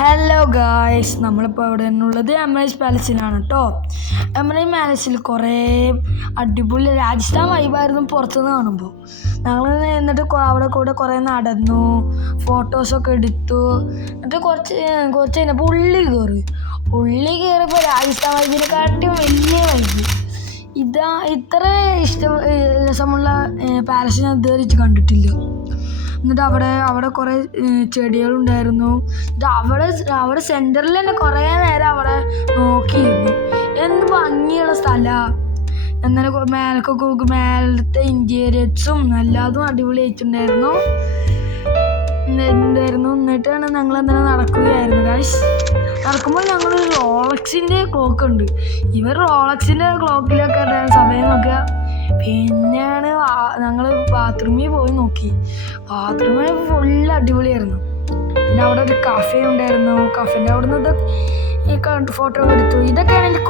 Hello guys, നമ്മളിപ്പോൾ ഇവിടെ നിന്നുള്ളത് Emirates പാലസിലാണ് കേട്ടോ. എമിറേറ്റ്സ് പാലസിൽ കുറേ അടിപൊളി രാജസ്ഥാൻ വൈബായിരുന്നു പുറത്തുനിന്ന് കാണുമ്പോൾ. ഞങ്ങൾ എന്നിട്ട് അവിടെ കൂടെ കുറേ നടന്നു, ഫോട്ടോസൊക്കെ എടുത്തു. എന്നിട്ട് കുറച്ച് കഴിഞ്ഞപ്പോൾ ഉള്ളി കയറിയപ്പോൾ രാജസ്ഥാൻ വൈബിനെക്കാട്ടും വലിയ വൈബ്. ഇത്ര രസമുള്ള പാലസ് ഞാൻ ഇതുവരെ കണ്ടിട്ടില്ല. എന്നിട്ട് അവിടെ കുറേ ചെടികളുണ്ടായിരുന്നു. എന്നിട്ട് അവിടെ സെൻറ്ററിൽ തന്നെ കുറേ നേരം അവിടെ നോക്കിയിരുന്നു. എന്ത് ഭംഗിയുള്ള സ്ഥലമാണ്. എന്നാലും മേലത്തെ ഇൻറ്റീരിയേഴ്സും എല്ലാതും അടിപൊളിയായിട്ടുണ്ടായിരുന്നു. എന്നിട്ടാണ് ഞങ്ങൾ അങ്ങനെ നടക്കുകയായിരുന്നു ഗായ്സ്. നടക്കുമ്പോൾ ഞങ്ങൾ റോളക്സിൻ്റെ ക്ലോക്ക് ഉണ്ട്. ഇവർ റോളക്സിൻ്റെ ക്ലോക്കിലൊക്കെ സമയം നോക്കുക. പിന്നെയാണ് ഞങ്ങൾ ബാത്റൂമിൽ പോയി നോക്കി. ബാത്റൂമിൽ ഫുള്ള് അടിപൊളിയായിരുന്നു. പിന്നെ അവിടെ ഒരു കഫേ ഉണ്ടായിരുന്നു. കഫേൻ്റെ അവിടെ നിന്ന് ഫോട്ടോ എടുത്തു. ഇതൊക്കെയാണ് എൻ്റെ